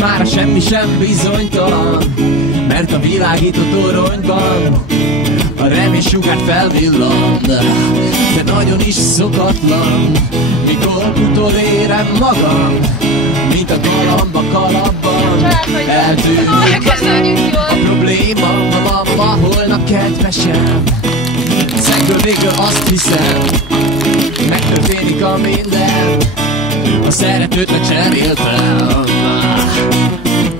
mára semmi sem bizonytalan, mert a világító toronyban a remény sugár felvillan, de nagyon is szokatlan, mikor utolérem magam, mint a galamba kalapban eltűnik. A probléma ma holnap kedvesem, szegről végül azt hiszem, megtörténik a minden, a szeretőt lecseréltem.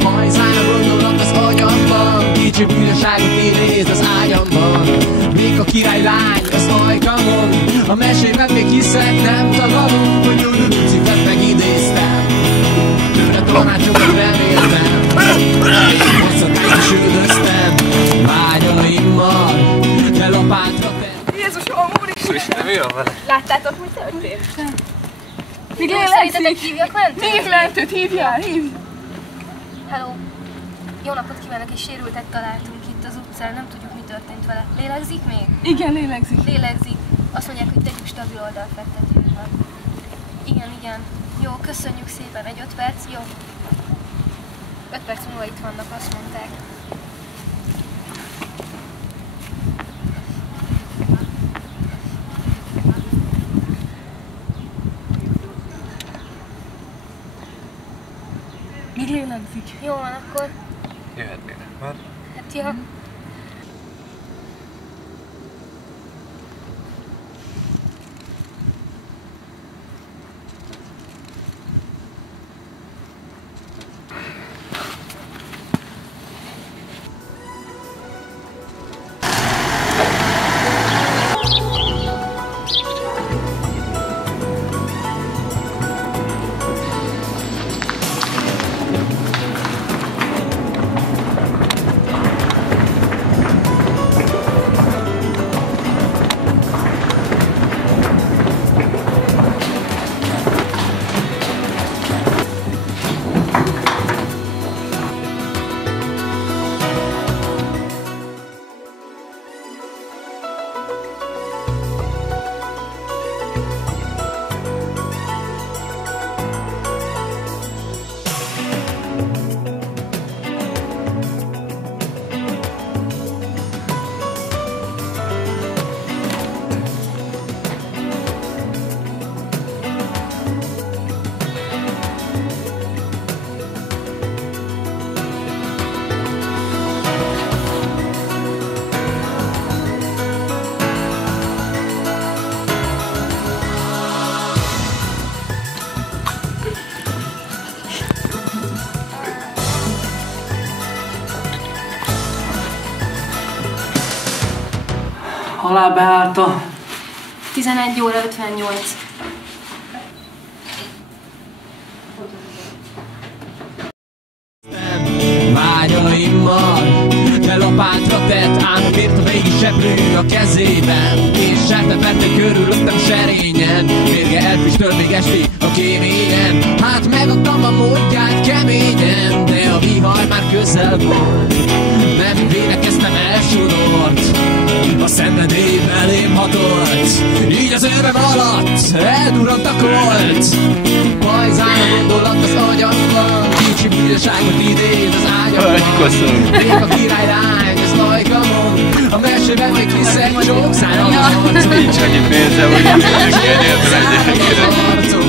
Hajzára gondolok az agyamban, kicsi bűnösságot idéz az ágyamban. Még a királylány az ajkamon, a mesében még hiszek, nem tagadom, hogy Lucifert megidéztem. Tőle tanácsokat reméltem, hosszakányt is üldöztem vágyaimmal, de lapátra te. Jézusom, úristen! Mi van vele? Láttátok, mi történt? Még lélegzik! Hívjak mentőt? Hívj mentőt, hívjál, hívj! Hello! Jó napot kívánok, és sérültet találtunk itt az utcán, nem tudjuk, mi történt vele. Lélegzik még? Igen, lélegzik. Lélegzik. Azt mondják, hogy tegyük stabil oldalfektetővel. Igen, igen. Jó, köszönjük szépen. Egy 5 perc? Jó. 5 perc múlva itt vannak, azt mondták. Még lélegzik. Jó van, akkor. Jöhetnének már. Hát jó. Halálbeállta. 11 óra 58. Vágyaimmal, de lapátra tett, ám miért a végi seprű a kezében, és sertepette körülöttem serényen, mérge elfüstöl még esti a kéményen. Hát megadtam a módját keményen, de a vihar már közel volt, nem védekeztem elsodort, a szenvedély belém hatolt, így az őrem alatt eldurrant a kolt. Pajzán a gondolat az agyamban, kicsi bűnösságot idéz az ágyamban. Még a királylány az ajkamon, a mesében még hiszek, csókszál a harc. Nincs annyi pénzem, hogy ülünk ilyen értelemgyerek.